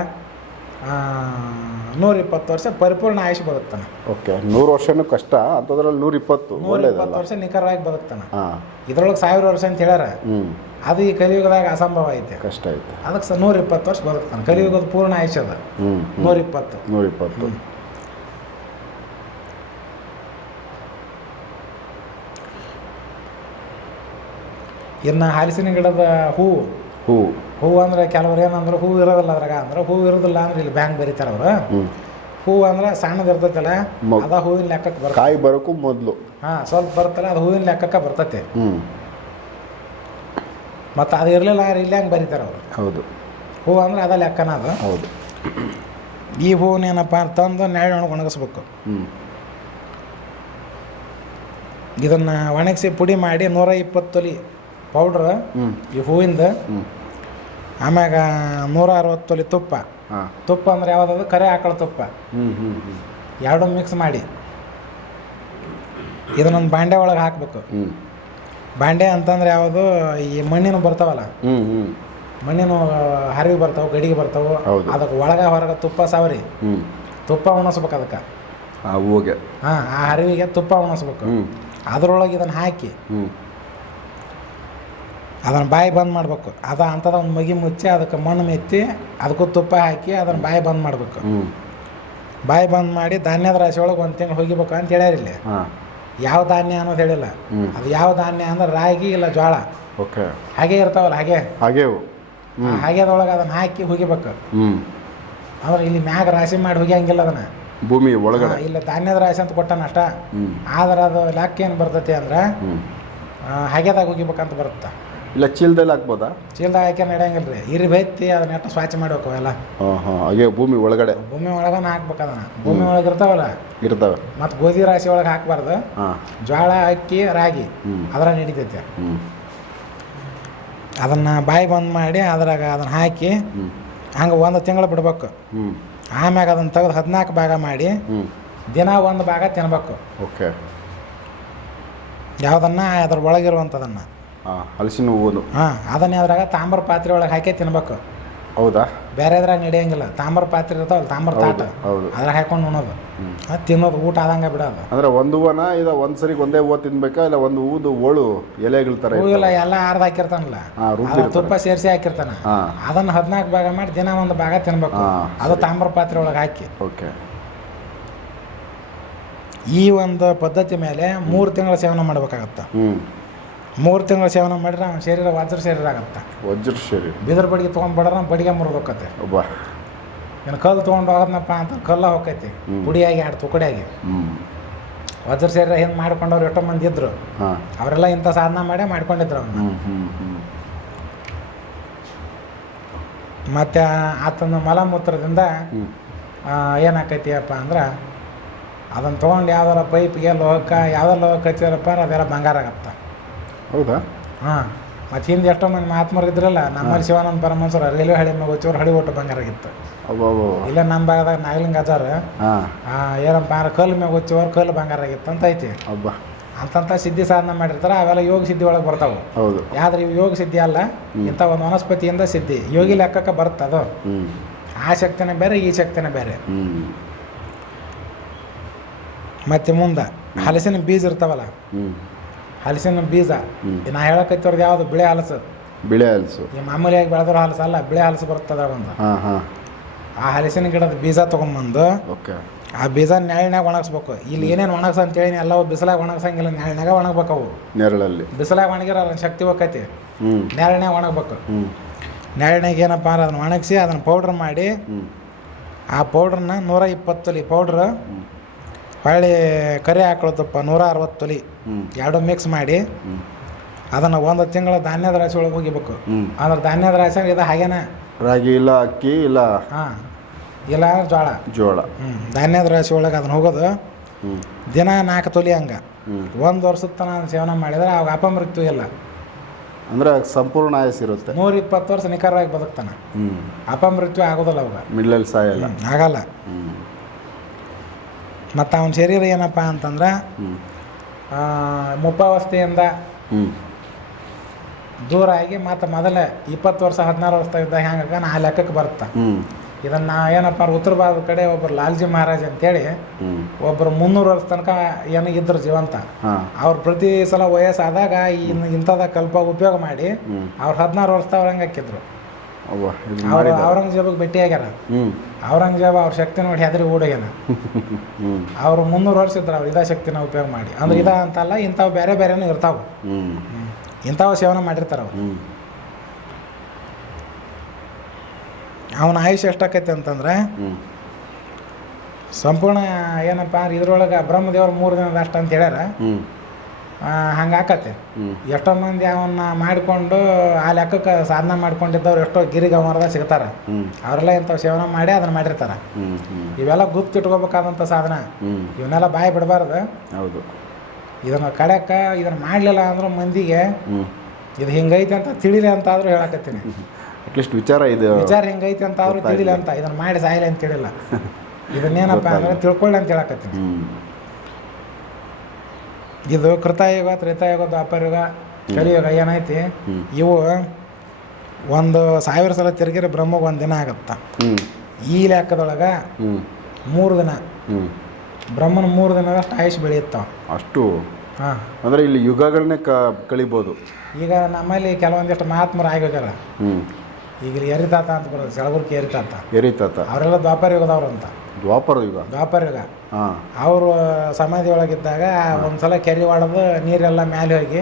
120 ವರ್ಷ ಪರಿಪೂರ್ಣ ಆಯುಷ್ ಬದುಕ್ತಾನೆ. ಓಕೆ. 100 ವರ್ಷನೂ ಕಷ್ಟ ಅಂತದ್ರಲ್ಲಿ 120 ವರ್ಷ ನಿಖರವಾಗಿ ಬದುಕ್ತಾನೆ. ಇದ್ರೊಳಗೆ 1000 ವರ್ಷ ಅಂತ ಹೇಳ್ಯಾರ. ಅದು ಈ ಕಲಿಯುಗದಾಗ ಅಸಂಭವ ಐತೆ, ಕಷ್ಟ ಐತೆ. ಅದಕ್ಕೆ 120 ವರ್ಷ ಬದುಕ್ತಾನೆ. ಕಲಿಯುಗದ ಪೂರ್ಣ ಆಯುಷ್ ಅದ 120. ಇನ್ನು ಹಲಸಿನ ಗಿಡದ ಹೂವು ಅಂದ್ರೆ ಕೆಲವ್ರು ಏನಂದ್ರೆ ಹೂವು ಇರೋದಿಲ್ಲ ಅದ್ರಾಗ. ಅಂದ್ರೆ ಹೂವು ಇರೋದಿಲ್ಲ ಅಂದ್ರೆ ಇಲ್ಲಿ ಬ್ಯಾಂಕ್ ಬರೀತಾರ ಅವರು. ಹೂವು ಅಂದ್ರೆ ಸಣ್ಣದು ಇರ್ತೈತಲ್ಲ, ಅದ ಹೂವಿನ ಲೆಕ್ಕಕ್ಕೆ ಬರ್ತದೆ. ಕಾಯಿ ಬರೋಕ್ಕೂ ಮೊದಲು ಸ್ವಲ್ಪ ಬರ್ತಲ್ಲ, ಅದು ಹೂವಿನ ಲೆಕ್ಕಕ್ಕೆ ಬರ್ತೈತೆ. ಮತ್ತು ಅದು ಇರಲಿಲ್ಲ ಅಂದ್ರೆ ಇಲ್ಲಿ ಹಂಗೆ ಬರೀತಾರೆ ಅವರು. ಹೌದು. ಹೂವು ಅಂದ್ರೆ ಅದ ಲೆಕ್ಕನ ಅದು. ಹೌದು. ಈ ಹೂವನ್ನೇನಪ್ಪ ತಂದು ನೆರಳು ಒಣಗಿಸ್ಬೇಕು. ಇದನ್ನು ಒಣಗಿಸಿ ಪುಡಿ ಮಾಡಿ 120 ತೊಲಿ ಪೌಡ್ರ್ ಈ ಹೂವಿಂದ. ಆಮ್ಯಾಗ 160 ತೊಲಿ ತುಪ್ಪ ಅಂದ್ರೆ ಯಾವುದಾದ್ರು ಕರೆ ಆಕಳ ತುಪ್ಪ, ಎರಡು ಮಿಕ್ಸ್ ಮಾಡಿ ಇದನ್ನೊಂದು ಬಾಂಡೆ ಒಳಗೆ ಹಾಕಬೇಕು. ಬಾಂಡೆ ಅಂತಂದ್ರೆ ಯಾವುದು ಈ ಮಣ್ಣಿನ ಬರ್ತಾವಲ್ಲ, ಮಣ್ಣಿನ ಹರಿವು ಬರ್ತಾವೆ, ಗಡಿಗೆ ಬರ್ತಾವೆ. ಅದಕ್ಕೆ ಒಳಗೆ ಹೊರಗೆ ತುಪ್ಪ ಸಾವರಿ ತುಪ್ಪ ಉಣಿಸ್ಬೇಕು ಅದಕ್ಕೆ. ಆ ಹರಿವಿಗೆ ತುಪ್ಪ ಉಣಿಸ್ಬೇಕು. ಅದರೊಳಗೆ ಇದನ್ನು ಹಾಕಿ ಅದನ್ನು ಬಾಯಿ ಬಂದ್ ಮಾಡ್ಬೇಕು. ಅಂಥದ್ದು ಒಂದು ಮಗಿ ಮುಚ್ಚಿ ಅದಕ್ಕೆ ಮಣ್ಣು ಮೆತ್ತಿ ಅದಕ್ಕೂ ತುಪ್ಪ ಹಾಕಿ ಅದನ್ನು ಬಾಯಿ ಬಂದ್ ಮಾಡಬೇಕು. ಬಾಯಿ ಬಂದ್ ಮಾಡಿ ಧಾನ್ಯದ ರಾಶಿ ಒಳಗೆ 1 ತಿಂಗಳು ಹೋಗಿಬೇಕು ಅಂತ ಹೇಳ್ಯಾರ ಇಲ್ಲಿ. ಯಾವ ಧಾನ್ಯ ಅನ್ನೋದು ಹೇಳಿಲ್ಲ. ಅದು ಯಾವ ಧಾನ್ಯ ಅಂದ್ರೆ ರಾಗಿ ಇಲ್ಲ ಜೋಳ. ಹಾಗೆ ಇರ್ತಾವಲ್ಲ, ಹಾಗೆದೊಳಗೆ ಅದನ್ನು ಹಾಕಿ ಹುಗಿಬೇಕು. ಅಂದ್ರೆ ಇಲ್ಲಿ ಮ್ಯಾಗ ರಾಶಿ ಮಾಡಿ ಹುಗಿಯಂಗಿಲ್ಲ ಅದನ್ನು, ಭೂಮಿ ಒಳಗಡೆ. ಇಲ್ಲ ಧಾನ್ಯದ ರಾಶಿ ಅಂತ ಕೊಟ್ಟಾನ ಅಷ್ಟ. ಆದ್ರೆ ಅದು ಲೆಕ್ಕ ಏನು ಬರ್ತೈತಿ ಅಂದ್ರೆ ಹಾಗೆದಾಗ ಹುಗಿಬೇಕಂತ ಬರುತ್ತೆ. ಇಲ್ಲ ಚೀಲದಲ್ಲಿ ಹಾಕ್ಬೋದಾ? ಚೀಲದಾಗ ಹಾಕಿ ನಡೆಯಂಗಿಲ್ಲ ರೀ. ಇರಿ ಬೈತಿ ಅದನ್ನ ಎಷ್ಟು ಸ್ವಚ್ಛ ಮಾಡ್ಬೇಕು ಅವೆಲ್ಲ. ಹಾಗೆ ಭೂಮಿ ಒಳಗಡೆ ಹಾಕ್ಬೇಕು ಅದನ್ನ. ಭೂಮಿ ಒಳಗೆ ಇರ್ತಾವಲ್ಲ, ಇರ್ತಾವೆ. ಮತ್ತು ಗೋಧಿ ರಾಶಿ ಒಳಗೆ ಹಾಕ್ಬಾರ್ದು. ಜೋಳ, ಅಕ್ಕಿ, ರಾಗಿ ಅದ್ರ ನಡಿತೈತೆ. ಅದನ್ನು ಬಾಯಿ ಬಂದ್ ಮಾಡಿ ಅದ್ರಾಗ ಅದನ್ನು ಹಾಕಿ ಹಂಗೆ 1 ತಿಂಗಳು ಬಿಡ್ಬೇಕು. ಆಮ್ಯಾಗ ಅದನ್ನು ತೆಗೆದು 14 ಭಾಗ ಮಾಡಿ ದಿನ 1 ಭಾಗ ತಿನ್ಬೇಕು. ಓಕೆ. ಯಾವುದನ್ನ ಅದ್ರ ಒಳಗಿರುವಂಥದನ್ನು, ಹಲಸಿನ ಹೂವು. ಅದನ್ನೇ ಅದ್ರಾಗ ತಾಮ್ರ ಪಾತ್ರೆ ಒಳಗೆ ಹಾಕಿ ತಿನ್ಬೇಕು. ಹೌದಾ? ಬೇರೆ ಅದ್ರಾಗ ನಡೆಯಂಗಿಲ್ಲ. ತಾಮ್ರ ಪಾತ್ರೆ ಇರ್ತಾವಲ್ಲ, ತಾಮ್ರ ತಾಟ, ಅದ್ರಾಗ ಹಾಕೊಂಡು ಉಣ್ಣೋದು, ತಿನ್ನೋದು, ಊಟ ಆದಂಗೆ ಬಿಡೋದು. ಅಂದ್ರೆ ಒಂದು ಹೂವನ ಇದು ಒಂದ್ಸರಿ ಒಂದೇ ಹೂವು ತಿನ್ಬೇಕಾ ಇಲ್ಲ ಒಂದು ಹೂದು ಓಳು ಎಲೆಗಳ ಥರ? ಹೂವಿಲ್ಲ, ಎಲ್ಲ ಅರ್ಧ ಹಾಕಿರ್ತಾನಲ್ಲ, ತುಪ್ಪ ಸೇರಿಸಿ ಹಾಕಿರ್ತಾನೆ. ಅದನ್ನು 14 ಭಾಗ ಮಾಡಿ ದಿನ 1 ಭಾಗ ತಿನ್ಬೇಕು. ಅದು ತಾಮ್ರ ಪಾತ್ರೆ ಒಳಗೆ ಹಾಕಿ. ಓಕೆ. ಈ ಒಂದು ಪದ್ಧತಿ ಮೇಲೆ 3 ತಿಂಗಳ ಸೇವನೆ ಮಾಡ್ಬೇಕಾಗತ್ತೆ. 3 ತಿಂಗಳ ಸೇವನೆ ಮಾಡಿದ್ರೆ ಅವನ ಶರೀರ ವಜ್ರ ಶರೀರ ಆಗುತ್ತೆ. ವಜ್ರ ಶರೀರ. ಬಿದಿರು ಬಡಿಗೆ ತೊಗೊಂಡ್ಬಿಡ್ರ ಬಡಿಗೆ ಮುರಿದೋಕತ್ತೆ. ಇನ್ನು ಕಲ್ಲು ತೊಗೊಂಡು ಹೋಗೋದನಪ್ಪ ಅಂತ ಕಲ್ಲ ಹೋಗೈತಿ, ಪುಡಿಯಾಗಿ 2 ತುಕಡಿಯಾಗಿ. ವಜ್ರ ಶರೀರ ಹಿಂಗೆ ಮಾಡ್ಕೊಂಡವ್ರು ಎಷ್ಟೋ ಮಂದಿ ಇದ್ರು. ಅವರೆಲ್ಲ ಇಂಥ ಸಾಧನ ಮಾಡೇ ಮಾಡ್ಕೊಂಡಿದ್ರು ಅವನ್ನ. ಮತ್ತು ಆತನ ಮಲಮೂತ್ರದಿಂದ ಏನಾಕೈತಿಯಪ್ಪ ಅಂದ್ರೆ ಅದನ್ನು ತೊಗೊಂಡು ಯಾವ್ದಾರ ಪೈಪ್ಗೆ ಲೋಹಕ್ಕೆ ಯಾವ್ದಾರ ಲೋಹಕ್ಕೆ ಹಚ್ಚಿದ್ರಪ್ಪ ಅದೆಲ್ಲ ಬಂಗಾರ ಆಗತ್ತೆ. ಹೌದಾ? ಮತ್ತು ಹಿಂದೆ ಎಷ್ಟೋ ಮಂದಿ ಮಹಾತ್ಮರು ಇದ್ರಲ್ಲ, ನಮ್ಮಲ್ಲಿ ಶಿವಾನಂದ ಪರಮಹಂಸರು ರೈಲ್ವೆ ಹಳಿ ಮೇಲೆ ಹೋಚೋರು ಹಳಿ ಒಟ್ಟು ಬಂಗಾರ ಆಗಿತ್ತು. ಇಲ್ಲ ನಮ್ಮ ಭಾಗದಾಗ ನಾಗಲಿಂಗ ಆಚಾರ ಏನಪ್ಪ ಅಂದ್ರೆ ಕಲ್ಲು ಮ್ಯಾಗ ಹೊಚ್ಚೋರು ಕಲ್ಲು ಬಂಗಾರ ಆಗಿತ್ತು ಅಂತ ಐತಿ. ಅಂತಂತ ಸಿದ್ಧಿ ಸಾಧನ ಮಾಡಿರ್ತಾರೆ. ಅವೆಲ್ಲ ಯೋಗ ಸಿದ್ಧಿ ಒಳಗೆ ಬರ್ತಾವೆ. ಯಾವ್ದ್ರೆ ಇವು ಯೋಗ ಸಿದ್ಧಿ ಅಲ್ಲ, ಇಂಥ ಒಂದು ವನಸ್ಪತಿಯಿಂದ ಸಿದ್ಧಿ ಯೋಗಿ ಲೆಕ್ಕಕ್ಕೆ ಬರುತ್ತೆ. ಅದು ಆ ಶಕ್ತಿನೇ ಬೇರೆ, ಈ ಶಕ್ತಿನೇ ಬೇರೆ. ಮತ್ತು ಮುಂದೆ ಹಲಸಿನ ಬೀಜ ಇರ್ತಾವಲ್ಲ, ಹಲಸಿನ ಬೀಜ ನಾ ಹೇಳಕತ್ತಿರೋದು ಯಾವುದು? ಬಿಳೆ ಹಲಸು. ಬಿಳೆ ಹಲಸು ಈ ಮಾಮೂಲಿಯಾಗಿ ಬೆಳೆದ್ರ ಹಲಸು ಅಲ್ಲ, ಬಿಳೆ ಹಲಸು ಬರ್ತದ ಒಂದು. ಆ ಹಲಸಿನ ಗಿಡದ ಬೀಜ ತೊಗೊಂಬಂದು ಆ ಬೀಜ ನೆರಳಿನಾಗ ಒಣಗಿಸ್ಬೇಕು. ಇಲ್ಲಿ ಏನೇನು ಒಣಗ್ಸ ಅಂತೇಳಿ ಎಲ್ಲ ಬಿಸಿಲಾಗ ಒಣಗ್ಸಂಗಿಲ್ಲ, ನೆರಳಿನಾಗ ಒಣಗ್ಬೇಕು. ಅವು ನೆರಳಲ್ಲಿ ಬಿಸಿಲಾಗ ಒಣಗಿರ ಅದನ್ನ ಶಕ್ತಿ ಹೋಗೈತಿ. ನೆರಳಿನಾಗ ಒಣಗ್ಬೇಕು. ನೆರಳಿನಾಗ ಏನಪ್ಪ ಅಂದ್ರೆ ಅದನ್ನ ಒಣಗಿಸಿ ಅದನ್ನು ಪೌಡ್ರ್ ಮಾಡಿ ಆ ಪೌಡ್ರನ್ನ 120 ತೊಲಿ ಪೌಡ್ರ್ ಹೊಳ್ಳಿ ಕರಿ ಹಾಕೊಳ್ತಪ್ಪ 160 ತೊಲಿ ಎರಡು ಮಿಕ್ಸ್ ಮಾಡಿ ಅದನ್ನು 1 ತಿಂಗಳ ಧಾನ್ಯದ ರಾಶಿ ಒಳಗೆ ಹೋಗಿಬೇಕು. ಅಂದ್ರೆ ಧಾನ್ಯದ ರಾಶಿ ಇದು ಹಾಗೇನ ರಾಗಿ ಇಲ್ಲ ಅಕ್ಕಿ ಇಲ್ಲ ಹಾಂ ಇಲ್ಲ ಅಂದ್ರೆ ಜೋಳ ಧಾನ್ಯದ ರಾಶಿ ಒಳಗೆ ಅದನ್ನ ಹೋಗೋದು ದಿನ 4 ತೊಲಿ ಹಂಗೆ 1 ವರ್ಷದ ತನಕ ಸೇವನೆ ಮಾಡಿದ್ರೆ ಅವಾಗ ಅಪಮೃತ್ಯು ಇಲ್ಲ. ಅಂದ್ರೆ ಸಂಪೂರ್ಣ ಆಯಸ್ಸಿರುತ್ತೆ. 120 ವರ್ಷ ನಿಖರವಾಗಿ ಬದುಕ್ತಾನೆ. ಅಪಮೃತ್ಯು ಆಗೋದಿಲ್ಲ ಅವಾಗ, ಮಿಡ್ಲಲ್ಲಿ ಸಾಯಲ್ಲ, ಆಗಲ್ಲ. ಮತ್ತು ಅವನ ಶರೀರ ಏನಪ್ಪ ಅಂತಂದ್ರೆ ಮುಪ್ಪಾವಸ್ಥೆಯಿಂದ ದೂರ ಆಗಿ ಮತ್ತು ಮೊದಲೇ 20 ವರ್ಷ 16 ವರ್ಷ ಇದ್ದಾಗ ಹೆಂಗ ಆ ಲೆಕ್ಕಕ್ಕೆ ಬರುತ್ತೆ. ಇದನ್ನು ಏನಪ್ಪ ಉತ್ತರ ಭಾರತದ ಕಡೆ ಒಬ್ಬರು ಲಾಲ್ಜಿ ಮಹಾರಾಜ್ ಅಂತೇಳಿ ಒಬ್ಬರು 300 ವರ್ಷ ತನಕ ಇದ್ರು ಜೀವಂತ. ಅವ್ರು ಪ್ರತಿ ಸಲ ವಯಸ್ಸಾದಾಗ ಇಂಥದ ಕಲ್ಪ ಉಪಯೋಗ ಮಾಡಿ ಅವ್ರು 16 ವರ್ಷ ಅವ್ರಂಗೆ ಹಾಕಿದ್ರು. ಅವ್ರು ಔರಂಗಜೇಬಿಗೆ ಭೇಟಿ ಆಗ್ಯಾರ. ಔರಂಗಜೇಬ ಅವ್ರ ಶಕ್ತಿ ನೋಡಿ ಹೆದರಿ ಓಡೋಗ್ಯಾನ. ಅವ್ರು 300 ವರ್ಷ ಇದ್ರು ಅವ್ರು ಇದ ಶಕ್ತಿನ ಉಪಯೋಗ ಮಾಡಿ. ಅಂದ್ರೆ ಇದ ಅಂತಲ್ಲ, ಇಂಥವು ಬೇರೆ ಬೇರೆನೂ ಇರ್ತಾವೆ, ಇಂಥವು ಸೇವನೆ ಮಾಡಿರ್ತಾರೆ ಅವ್ರು. ಅವನ ಆಯುಷ್ಯ ಎಷ್ಟಾಕೈತೆ ಅಂತಂದ್ರೆ ಸಂಪೂರ್ಣ ಏನಪ್ಪ ಇದ್ರೊಳಗೆ ಬ್ರಹ್ಮದೇವ್ರು 3 ದಿನದ ಅಷ್ಟು ಅಂತ ಹೇಳ್ಯಾರ. ಹಂಗೆ ಆಕತ್ತೆ. ಎಷ್ಟೋ ಮಂದಿ ಅವನ್ನ ಮಾಡಿಕೊಂಡು ಆ ಲೆಕ್ಕಕ್ಕೆ ಸಾಧನೆ ಮಾಡ್ಕೊಂಡಿದ್ದವ್ರು ಎಷ್ಟೋ ಗಿರಿಗಮರದ ಸಿಗ್ತಾರೆ. ಅವರೆಲ್ಲ ಇಂಥವು ಸೇವನೆ ಮಾಡಿ ಅದನ್ನ ಮಾಡಿರ್ತಾರೆ. ಇವೆಲ್ಲ ಗುರ್ತಿಟ್ಕೋಬೇಕಾದಂಥ ಸಾಧನ. ಇವನ್ನೆಲ್ಲ ಬಾಯಿ ಬಿಡಬಾರ್ದು. ಹೌದು. ಇದನ್ನ ಕಡೆಕ ಇದನ್ನ ಮಾಡಲಿಲ್ಲ ಅಂದ್ರೆ ಮಂದಿಗೆ ಇದು ಹಿಂಗೈತೆ ಅಂತ ತಿಳಿಲಿ ಅಂತ ಆದ್ರೂ ಹೇಳಕತ್ತೀನಿ. ಅಟ್ಲೀಸ್ಟ್ ವಿಚಾರ ಹಿಂಗೈತೆ ಅಂತ ಆದ್ರೂ ತಿಳಿಲ್ಲ ಅಂತ, ಇದನ್ನ ಮಾಡಿ ಸಾಯಿಲ್ಲ ಅಂತ ಹೇಳಿಲ್ಲ. ಇದನ್ನೇನಪ್ಪ ಅಂದ್ರೆ ತಿಳ್ಕೊಳ್ಳಿ ಅಂತ ಹೇಳಕತ್ತೀನಿ. ಇದು ಕೃತಯುಗ, ತ್ರೇತಾಯುಗ, ದ್ವಾಪರಯುಗ, ಕಲಿಯುಗ ಏನೈತಿ, ಇವು 1000 ಸಲ ತಿರುಗಿರ ಬ್ರಹ್ಮಗೆ 1 ದಿನ ಆಗತ್ತ. ಈ ಲೆಕ್ಕದೊಳಗೆ 3 ದಿನ ಬ್ರಹ್ಮನ 3 ದಿನದಷ್ಟು ಆಯುಷ್ ಬೆಳೆಯುತ್ತಾವ ಅಷ್ಟು. ಹಾಂ, ಅಂದರೆ ಇಲ್ಲಿ ಯುಗಗಳನ್ನೇ ಕಳಿಬೋದು. ಈಗ ನಮ್ಮಲ್ಲಿ ಕೆಲವೊಂದಿಷ್ಟು ಮಹಾತ್ಮರು ಆಗೋಗ್ಯಾರ. ಈಗ ಎರಿತಾತ ಅಂತ ಬರೋದು, ಸೆಳಗುರ್ಕಿ ಎರಿತಾತ ಅವರೆಲ್ಲ ದ್ವಾಪರ ಯುಗದವ್ರು ಅಂತ. ದ್ವಾಪರ ಯುಗ ಅವರು ಸಮಾಧಿ ಒಳಗಿದ್ದಾಗ ಒಂದ್ಸಲ ಕೆರೆ ಹೊಡೆದು ನೀರೆಲ್ಲ ಮೇಲೆ ಹೋಗಿ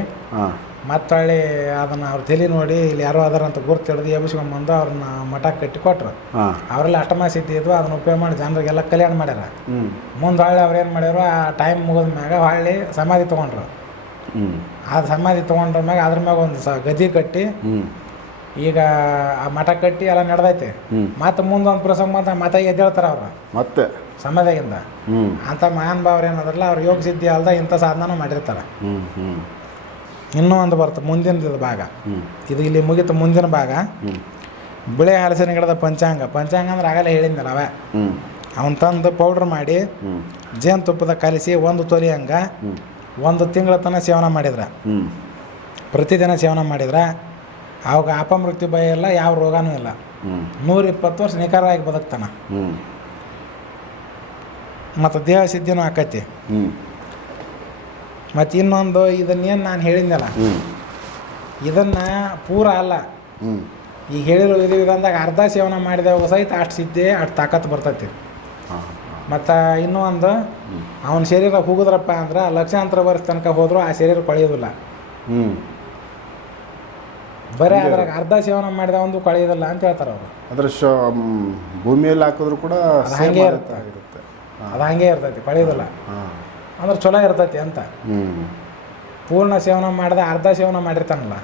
ಮತ್ತೊಳ್ಳಿ ಅದನ್ನ ಅವ್ರ ತಲೆ ನೋಡಿ ಇಲ್ಲಿ ಯಾರೋ ಅದರ ಅಂತ ಗುರ್ತು ಹಿಡಿದು ಎಬ್ಬಿಸ್ಕೊಂಡ್ಬಂದು ಅವ್ರನ್ನ ಮಠಕ್ಕೆ ಕಟ್ಟಿ ಕೊಟ್ರು. ಅವರೆಲ್ಲ ಅಷ್ಟಮ ಸಿದ್ಧಿ ಇದ್ವು. ಅದನ್ನ ಉಪಯೋಗ ಮಾಡಿ ಜನರಿಗೆಲ್ಲ ಕಲ್ಯಾಣ ಮಾಡ್ಯಾರ. ಮುಂದೆ ಹೊಳ್ಳಿ ಅವ್ರು ಏನು ಮಾಡ್ಯಾರು, ಆ ಟೈಮ್ ಮುಗಿದ ಮ್ಯಾಗ ಹೊಳ್ಳಿ ಸಮಾಧಿ ತೊಗೊಂಡ್ರು. ಅದು ಸಮಾಧಿ ತೊಗೊಂಡ್ರ ಮ್ಯಾಗ ಅದ್ರ ಮ್ಯಾಗ ಒಂದು ಗದಿ ಕಟ್ಟಿ ಈಗ ಆ ಮಠ ಕಟ್ಟಿ ಎಲ್ಲ ನಡೆದೈತೆ. ಮತ್ತೆ ಮುಂದೊಂದು ಪ್ರಸಂಗ ಬಂತ ಮತ್ತೆ ಎದ್ದೇಳ್ತಾರ ಅವ್ರು ಮತ್ತೆ ಸಮಾಧಿಯಿಂದ. ಅಂತ ಮಹಾನ್ ಭಾವ್ರು ಏನದ್ರಲ್ಲ ಅವ್ರು ಯೋಗ ಸಿದ್ಧಿ ಅಲ್ದ ಇಂಥ ಸಾಧನ ಮಾಡಿರ್ತಾರೆ. ಇನ್ನೂ ಒಂದು ಬರುತ್ತೆ ಮುಂದಿನ ಭಾಗ. ಇದು ಇಲ್ಲಿ ಮುಗಿತು. ಮುಂದಿನ ಭಾಗ ಬಿಳೆ ಹಲಸಿನ ಗಿಡದ ಪಂಚಾಂಗ. ಪಂಚಾಂಗ ಅಂದ್ರೆ ಆಗಲೇ ಹೇಳಿದ್ನಲ್ಲ ಅವೇ. ಅವನ್ ತಂದು ಪೌಡ್ರ್ ಮಾಡಿ ಜೇನುತುಪ್ಪದ ಕಲಿಸಿ 1 ತೊಲಿ ಹಂಗ 1 ತಿಂಗಳ ತನಕ ಸೇವನೆ ಮಾಡಿದ್ರ, ಪ್ರತಿದಿನ ಸೇವನೆ ಮಾಡಿದ್ರ ಅವಾಗ ಅಪಮೃತ್ಯು ಭಯ ಇಲ್ಲ, ಯಾವ ರೋಗನೂ ಇಲ್ಲ. 120 ವರ್ಷ ನಿಖರವಾಗಿ ಬದುಕ್ತಾನ. ಮತ್ತು ದೇಹ ಸಿದ್ಧಿನೂ ಆಕೈತಿ. ಮತ್ತು ಇನ್ನೊಂದು ಇದನ್ನೇನು ನಾನು ಹೇಳಿದ್ನಲ್ಲ, ಇದನ್ನು ಪೂರ ಅಲ್ಲ, ಈಗ ಹೇಳಿರೋ ವಿಧಾನದಾಗ ಅರ್ಧ ಸೇವನೆ ಮಾಡಿದವಾಗ ಸಹಿತ ಅಷ್ಟು ಸಿದ್ಧಿ ಅಷ್ಟು ತಾಕತ್ತು ಬರ್ತೈತಿ. ಮತ್ತು ಇನ್ನೂ ಒಂದು ಅವನ ಶರೀರ ಹೋಗಿದ್ರಪ್ಪ ಅಂದ್ರೆ ಲಕ್ಷಾಂತರ ವರ್ಷ ತನಕ ಹೋದರೂ ಆ ಶರೀರ ಕೊಳೆಯೋದಿಲ್ಲ. ಬರೀ ಅದ್ರಾಗ ಅರ್ಧ ಸೇವನೆ ಮಾಡಿದ ಒಂದು ಕೊಳೆಯೋದಿಲ್ಲ ಅಂತ ಹೇಳ್ತಾರೆ ಅವರು. ಅದ್ರ ಭೂಮಿಯಲ್ಲಿ ಹಾಕಿದ್ರು ಕೂಡ ಅದು ಹಾಗೆ ಇರುತ್ತೆ, ಅದು ಹಾಗೆ ಇರ್ತೈತಿ, ಕೊಳೆಯೋದಿಲ್ಲ. ಅಂದ್ರೆ ಚಲೋ ಇರ್ತೈತಿ ಅಂತ. ಪೂರ್ಣ ಸೇವನೆ ಮಾಡಿದ ಅರ್ಧ ಸೇವನೆ ಮಾಡಿರ್ತಾನಲ್ಲ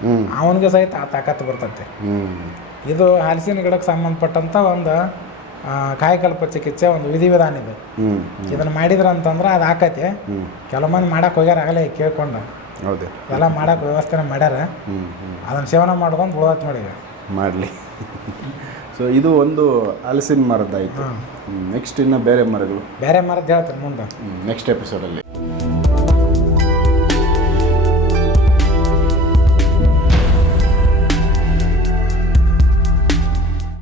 ಅವನಿಗೆ ಸಹಿತ ಆ ತಾಕತ್ತು ಬರ್ತೈತಿ. ಇದು ಹಲಸಿನ ಗಿಡಕ್ಕೆ ಸಂಬಂಧಪಟ್ಟಂಥ ಒಂದು ಕಾಯಕಲ್ಪ ಚಿಕಿತ್ಸೆ, ಒಂದು ವಿಧಿವಿಧಾನ ಇದು. ಇದನ್ನು ಮಾಡಿದ್ರ ಅಂತಂದ್ರೆ ಅದು ಆಕೈತಿ. ಕೆಲವು ಮಂದಿ ಮಾಡಕ್ಕೆ ಹೋಗ್ಯಾರ ಆಗಲೇ ಕೇಳ್ಕೊಂಡು. ಹೌದು, ಎಲ್ಲ ಮಾಡಕ್ಕೆ ವ್ಯವಸ್ಥೆನ ಮಾಡ್ಯಾರ. ಅದನ್ನು ಸೇವನೆ ಮಾಡೋದಂತ ಉಳ್ದೈತೆ ನೋಡಿ ಮಾಡಲಿ. ಸೊ ಇದು ಒಂದು ಹಲಸಿನ ಮರದ್ದಾಯಿತು. ನೆಕ್ಸ್ಟ್ ಇನ್ನು ಬೇರೆ ಮರಗಳು, ಬೇರೆ ಮರದ್ದು ಹೇಳ್ತೀನಿ ಮುಂದೆ ನೆಕ್ಸ್ಟ್ ಎಪಿಸೋಡಲ್ಲಿ.